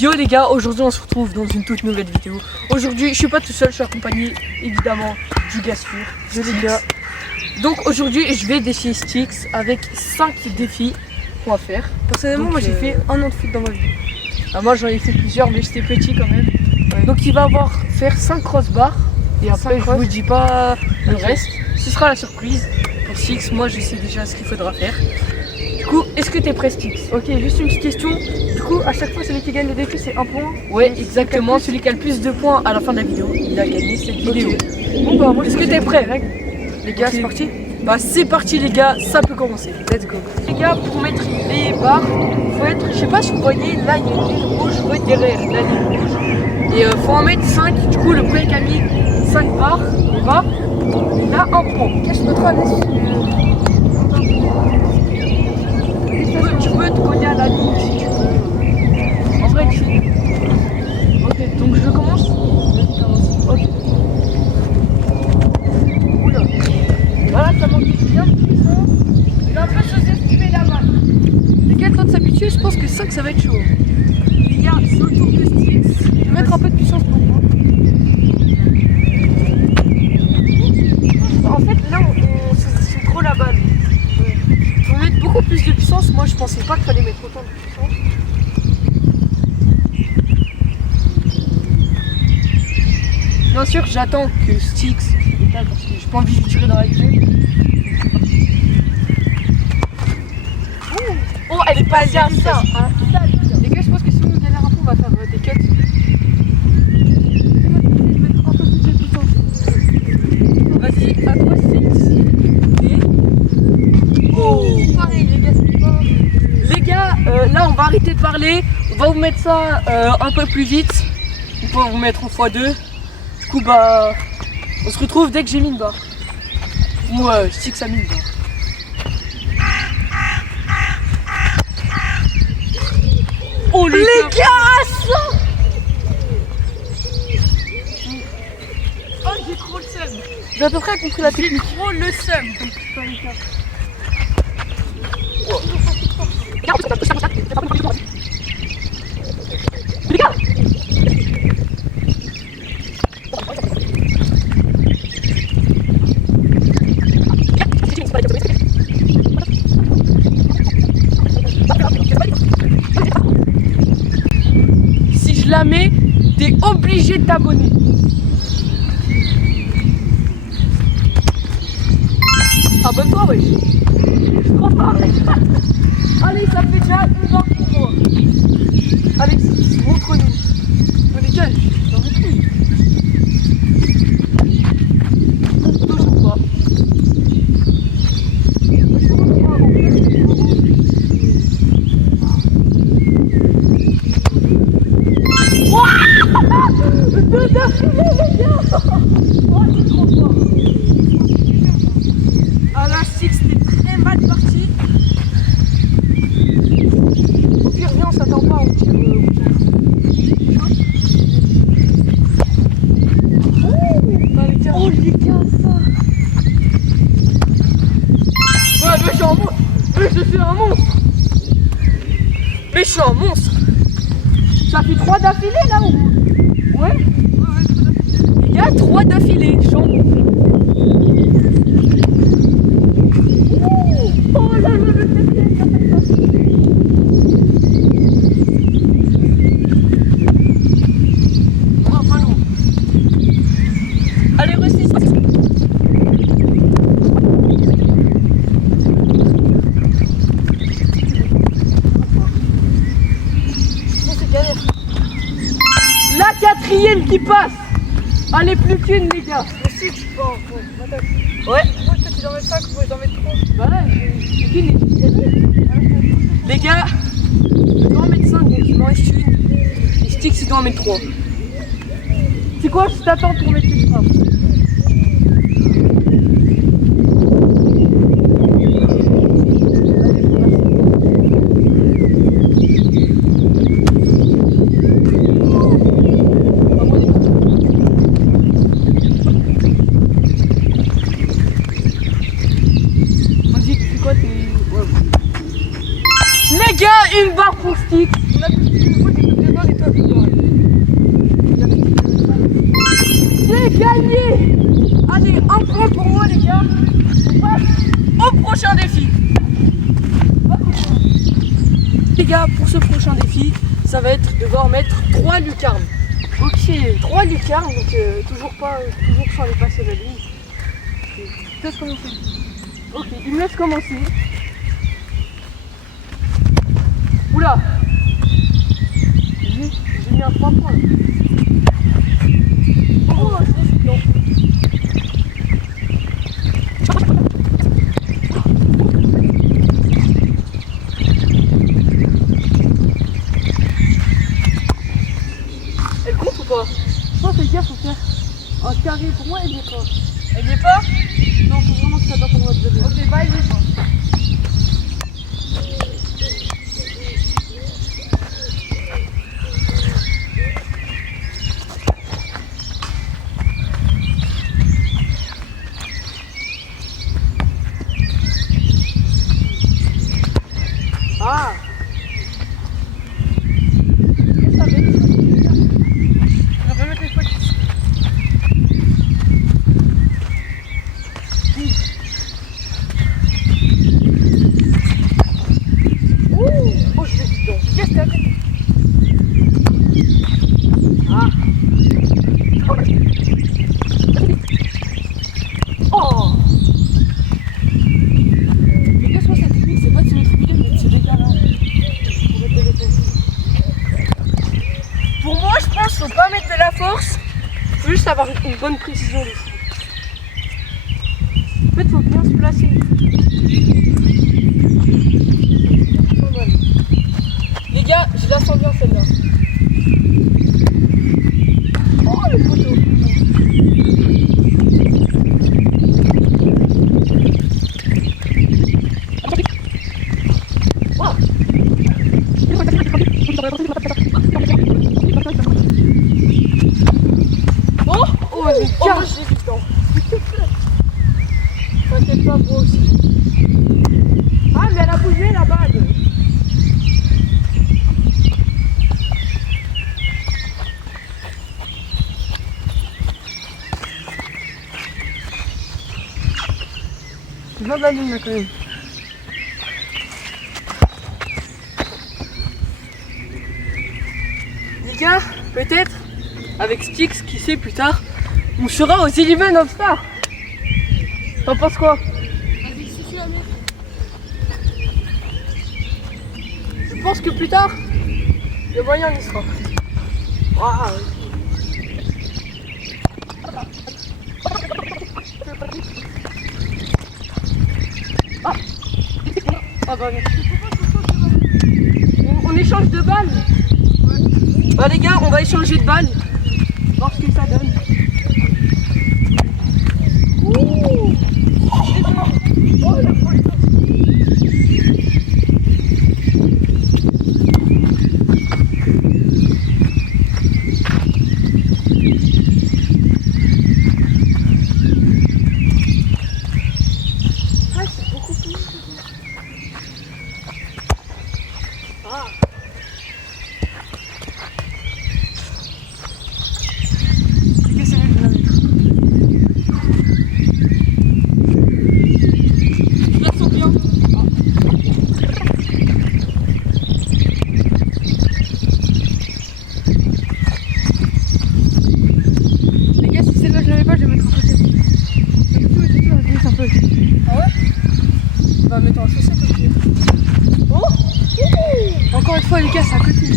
Yo les gars, aujourd'hui on se retrouve dans une toute nouvelle vidéo. Aujourd'hui je suis pas tout seul, je suis accompagné évidemment du gars sûr. Yo les gars. Donc aujourd'hui je vais défier Styx avec 5 défis qu'on va faire. Personnellement Donc, moi j'ai fait un an de foot dans ma vie. Moi j'en ai fait plusieurs mais j'étais petit quand même. Ouais. Donc il va faire 5 crossbars et après je vous dis pas le reste. Ce sera la surprise pour Styx, moi je sais déjà ce qu'il faudra faire. Du coup, est-ce que t'es prêt Styx? Ok, juste une petite question. Du coup, à chaque fois, celui qui gagne le défi, c'est un point. Ouais, exactement. Celui qui a le plus de points à la fin de la vidéo, il a gagné cette vidéo. Bon bah moi, Est-ce que t'es prêt? Les gars, Ok. c'est parti. Bah c'est parti les gars, ça peut commencer. Let's go. Les gars, pour mettre les barres, faut être, je sais pas si vous voyez, là il y a une ligne rouge, faut être derrière la ligne rouge. Et faut en mettre 5. Du coup, le premier qui a mis 5 barres, il a un point. Cache notre laisse. Tu peux te coller à la ligne si tu veux. En vrai, tu... Ok, donc je commence. Ok. Oula. Voilà, ça manque bien de puissance. J'ai un peu sous-estimé la balle. Les gars, le temps de s'habituer, je pense que 5 ça va être chaud. Les gars, c'est au tour de Styx. Je vais mettre un peu de puissance pour moi. En fait, là, on sous-estime trop la balle. Faut mettre beaucoup plus de puissance. Moi, je pensais pas qu'il fallait mettre autant de puissance. Bien sûr, j'attends que Styx étale parce que j'ai pas envie de lui tirer dans la gueule. Oh, elle est pas bien ça. Les gars, je pense que si on galère un peu, on va faire des cuts. Je vais mettre un peu plus de puissance. Vas-y, à toi Styx. Oh, Pareil, les gars, c'est pas. les gars, là on va arrêter de parler. On va vous mettre ça un peu plus vite. On peut vous mettre en x2. Du coup, bah, on se retrouve dès que j'ai mis une barre. Ou Styx a mis une barre. Oh les gars, oh j'ai trop le seum. J'ai à peu près compris la technique. J'ai trop le seum. Si je la mets, t'es obligé de t'abonner. Abonne-toi, wesh. Je crois pas. Allez, ça fait déjà une barre pour moi. Allez, montre-nous. Oh, les gars, j'en veux plus. Toujours pas. Deux d'affilée, les gars. Oh, c'est trop fort. Ah là, Styx, t'es très mal parti. Au pire, viens, on s'attend pas, on tire. Oh les gars, ça. Ouais, mais je suis un monstre. Mais je suis un monstre. Mais je suis un monstre. Ça fait 3 d'affilée là ou? Ouais. Il y a 3 d'affilée. Je suis un monstre. Oh là là, le TP, ça fait pas. Oh, pas loin. Allez, restez. Bon, c'est galère. La 4e qui passe. Allez, plus qu'une les gars. Aussi, tu peux. Bon, m'attaque. Ouais. Moi, toi, tu en mets 5, moi, j'en mets 3. Bah là, j'ai plus qu'une. Les gars, je dois en mettre 5, donc il m'en reste une. Et Styx, il doit en mettre 3. C'est quoi, je t'attends pour mettre une frappe. Vas-y, tu fais quoi tes... Les gars, une barre pour Styx. On a plus de moi, t'es dedans et toi. gagné. Allez, un point pour moi les gars. On passe au prochain défi. Les gars, pour ce prochain défi, ça va être de devoir mettre 3 lucarnes. Ok, 3 lucarnes, donc toujours sans les passer la ligne. Je laisse commencer. Ok, il me laisse commencer. Oula, j'ai mis un 3 points là. Oh, c'est évident. Elle compte ou pas? Je pense que les gars, faut faire un carré. Pour moi, elle y est pas. Elle y est pas? Non, faut vraiment que ça soit pour votre bébé. Ok, bah elle y est pas. Ah! Ça va être... On va mettre les fois. Oh, je suis dedans. Qu'est-ce que t'as fait? Ah! Oh! Les gars, je pense que la technique, c'est pas de se mettre au milieu, mais de se dégager. Pour mettre de l'épaule. Pour moi, je pense qu'il faut pas mettre de la force. Faut juste avoir une bonne précision dessus. En fait, faut bien se placer. Pas mal. Les gars, je la sens bien celle-là. Oh le poteau. Wow. Oh, oh, j'ai moi j'ai vite temps. T'inquiète pas, moi aussi. Ah, mais elle a bougé la balle. Je vois de la ligne là quand même. Les gars, peut-être, avec Styx, qui sait plus tard, on sera aux Eleven of Stars. T'en penses quoi? Vas-y, si tu la mets. Je pense que plus tard, le moyen y sera. Waouh. Ah bah merci. On échange de balles. Ouais. Bah les gars, on va échanger de balles. Voir ce que ça donne. Ouh. Oh la folie. Ah, c'est beaucoup plus. Ah. Ok, c'est mieux, je vais la mettre. Je la sens bien. Les gars, si celle-là je l'avais pas, je vais mettre en côté. C'est tout, je glisse un peu. Ah ouais? On va mettre en chaussette au pire. Oh! Ouh. Encore une fois, les gars, c'est à côté.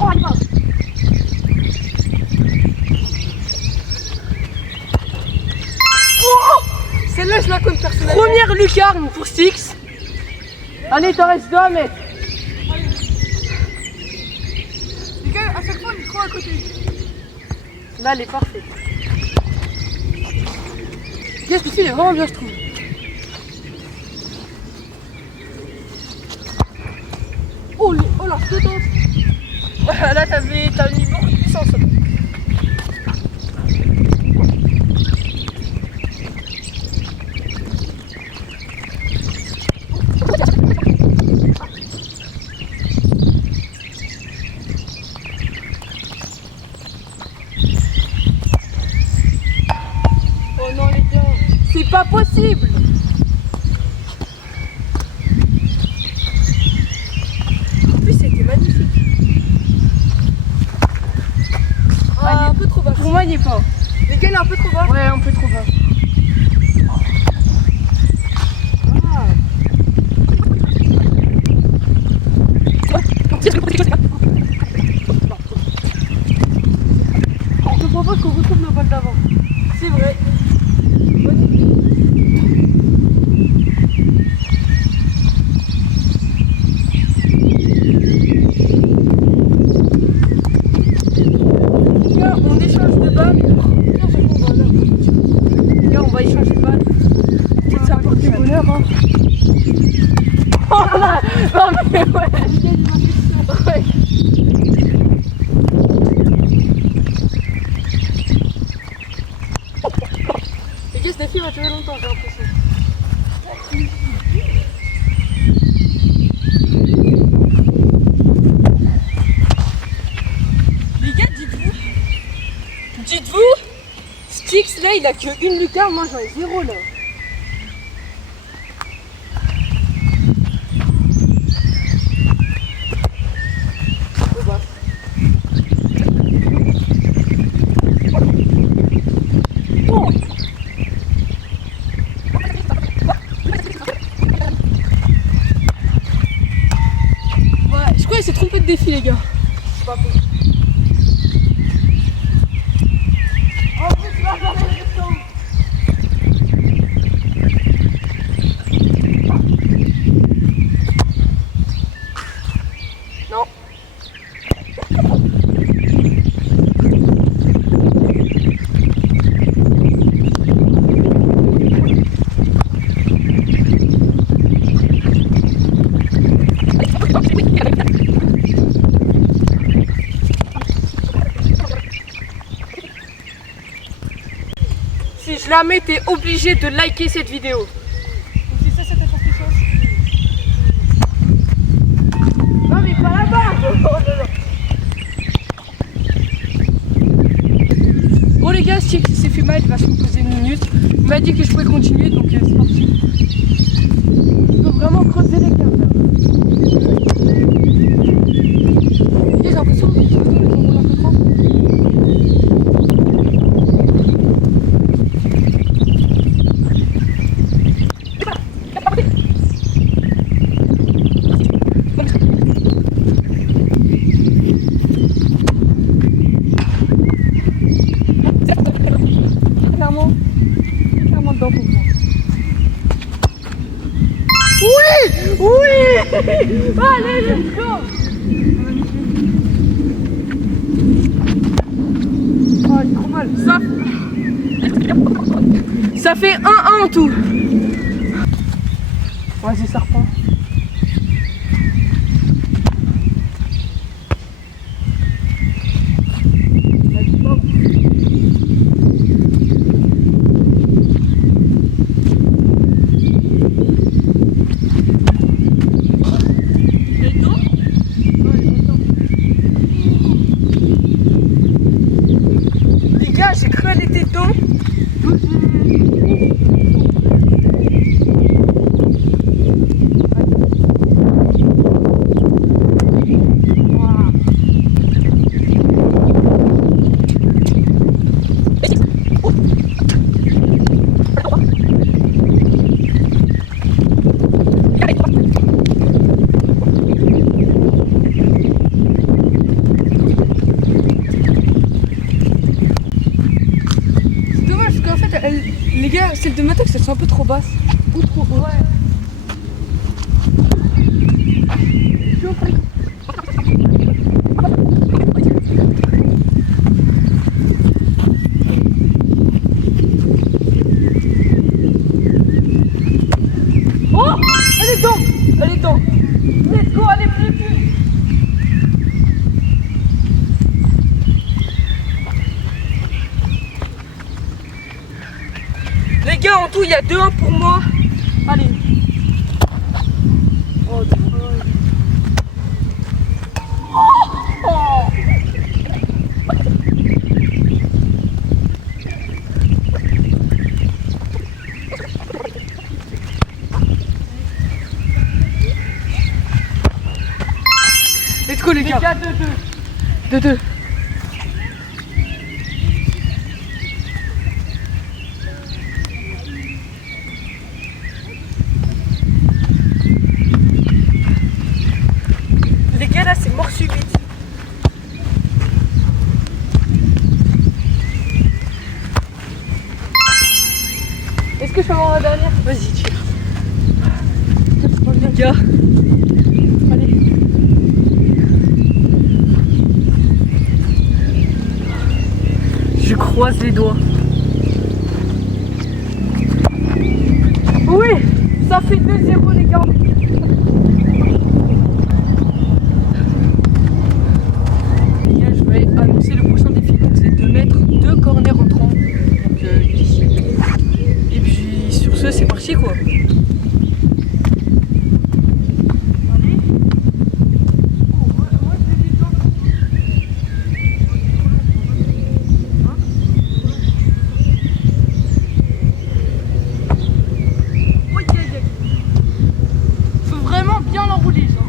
Oh, il passe. Oh! Celle-là, je la compte personnellement. Première lucarne pour Styx. Allez, t'en restes 2 à mettre. Les gars, à chaque fois, on est trop à côté. Là, elle est parfaite. Les gars, celui-ci, il est vraiment bien, je trouve. Oh la flottante. Là, t'as mis beaucoup de puissance. C'est pas possible. En plus, c'était magnifique. Ah, il est un peu trop bas. Pour moi, il n'y est pas. Les gars, il est un peu trop bas. Ouais, un peu trop bas. Ah. Je te propose qu'on retourne le vol d'avant. C'est vrai. Là, on échange de balles. Là, on va échanger de balles. Peut-être ça apporte du bonheur. Hein. Oh là, non mais ouais. Ouais. Les gars, cette fille va durer longtemps, j'ai l'impression. Les gars, dites-vous, Stix là, il a que une lucarne, moi j'en ai 0 là. Je crois qu'il s'est trompé de défi, les gars. C'est pas possible. En plus, tu vas regarder le restaurant. Non. Si je la mets, t'es obligé de liker cette vidéo. Si ça, c'était quelque chose. Non mais pas là-bas. Bon les gars, Stix s'est fait mal, il va se reposer une minute. Il m'a dit que je pouvais continuer, donc c'est parti. Je peux vraiment creuser les câbles là. J'ai l'impression que les ont roulé un peu trop. Clairement dedans pour moi. Oui, oui. Allez, let's go. Oh, il est trop mal. Ça fait 1-1 en tout. Vas-y, serpent. Les gars, j'ai cru à les tétons. C'est dommage parce qu'en fait, les gars, celles de Matox, elles sont un peu trop basses. Ou trop hautes. Oh, elle est dedans. Elle est dedans. Let's go, allez plus vite. Les gars, en tout, il y a 2-1 pour moi. Allez. Oh, gars, 2-2. 2-2. Les gars, là, c'est mort subite. Est-ce que je peux avoir la dernière? Vas-y, tire. Les gars. Allez. Je croise les doigts. Oui, ça fait 2-0 les gars. Les gars, je vais annoncer le prochain défi. Donc c'est de mettre 2 corners entrants. Donc ici. Et puis sur ce, c'est parti quoi. Bien l'enrouler genre.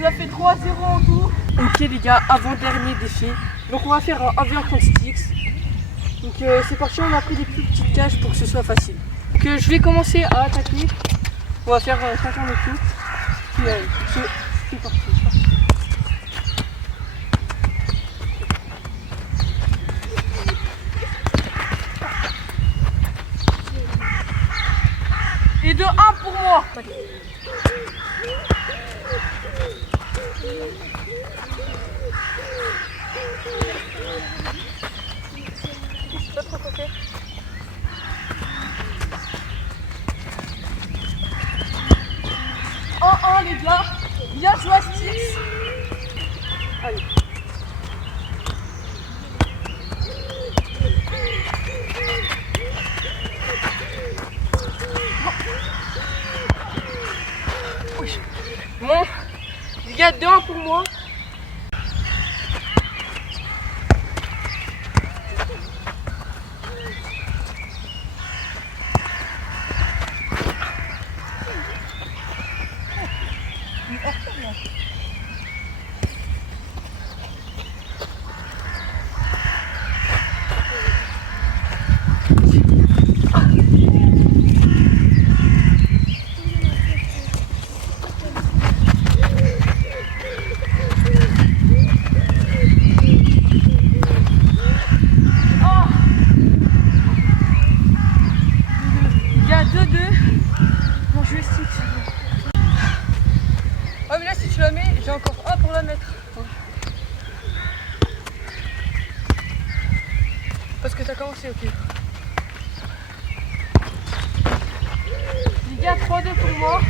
Ça fait 3-0 en tout. Ok les gars, avant-dernier défi. Donc on va faire un 1v1 contre Styx. Donc c'est parti, on a pris des plus petites cages pour que ce soit facile. Donc je vais commencer à attaquer. On va faire chacun le tour. Puis c'est parti. Et de 1 pour moi. L'autre côté. En 1 les gars. Bien joué à Styx. Allez. Bon, les gars, 2-1 pour moi. voiture. Les gars, 3-2 pour moi.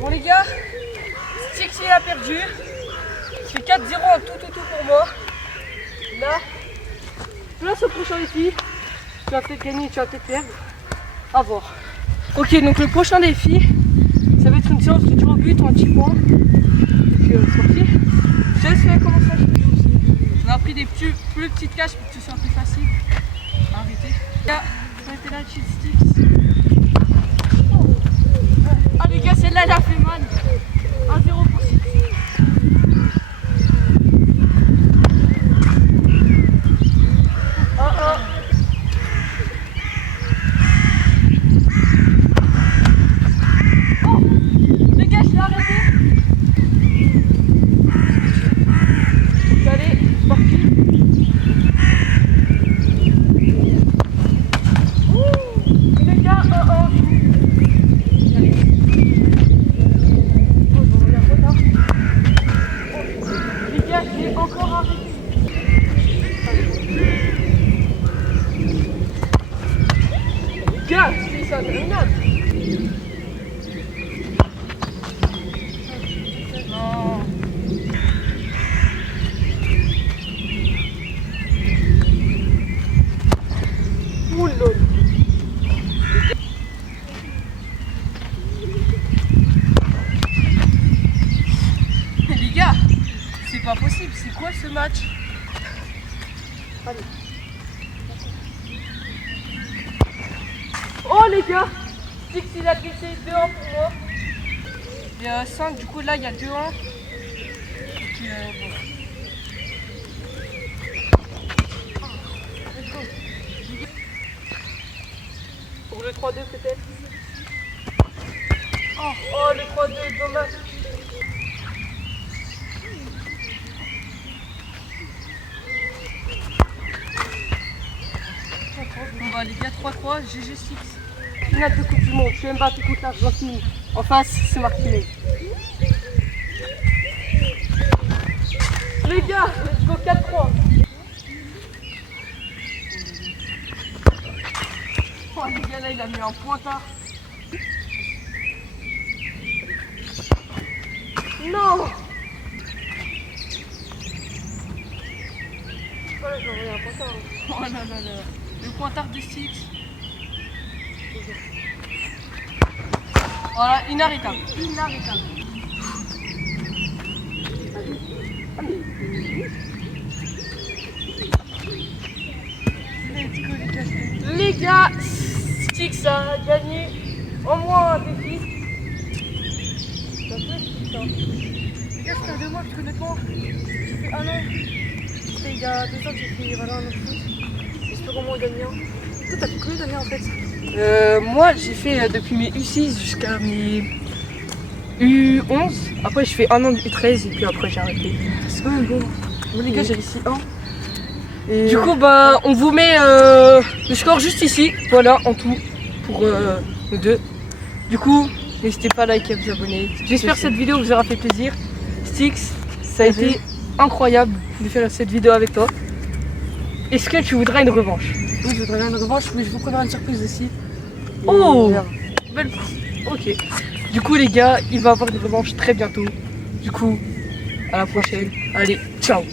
Bon les gars, Stix il a perdu. C'est 4-0 en tout pour moi. Là, place au prochain défi. Tu vas peut-être gagner, tu vas peut-être perdre. À voir. Ok, donc le prochain défi, ça va être une séance de tir au but en 10 points. Et puis c'est parti. Je te laisse commencer à jouer aussi. On a pris des plus petites caches pour que ce soit plus facile. Arrêtez. Là, on était là chez Stix. Ah les gars, celle-là elle a fait mal. 1-0 pour Stix. Oh les gars, je l'ai arrêté. Allez, c'est parti. Les gars, 1-1. J'ai encore arrêté. Gars, c'est interminable. Non. Oula. Les gars, c'est pas possible, c'est quoi ce match? Allez. Oh les gars, Stix il a glissé 2-1 pour moi. Il y a 5, du coup là il y a 2-1. Puis bon. Let's go. Pour le 3-2 peut-être. Oh le 3-2, dommage. Bon bah les gars, 3-3, GG Stix. Finale de Coupe du Monde, je vais me battre contre l'Argentine. En face, c'est Martinez. Les gars, let's go 4-3. Oh les gars, là il a mis un pointard. Non. Voilà, j'ai envoyé un pointard. Oh là là là. Le pointard de Stix. Voilà, inarrêtable. Inarrêtable. Les gars, Stix a gagné au moins un défi. Ça fait Stix, hein. Les gars, c'était à 2 mois, parce que honnêtement, j'ai fait 1 an. C'était il y a 2 ans que j'ai fait voilà, un an de foot. J'espère au moins gagner un. Toi, t'as fait combien d'années en fait? Moi, j'ai fait depuis mes U6 jusqu'à mes U11. Après, je fais un an de U13 et puis après, j'ai arrêté. C'est quand même bon. Bon, les gars, j'ai réussi 1. Et Du coup, bah, on vous met le score juste ici. Voilà, en tout, pour nous deux. Du coup, n'hésitez pas à liker et à vous abonner. J'espère que cette vidéo vous aura fait plaisir. Stix, ça a été incroyable de faire cette vidéo avec toi. Est-ce que tu voudrais une revanche? oui, je voudrais bien une revanche, mais je vous prendrai une surprise aussi. Et Oh, voilà. belle. Ok. Du coup, les gars, il va y avoir une revanche très bientôt. Du coup, à la prochaine. Allez, ciao.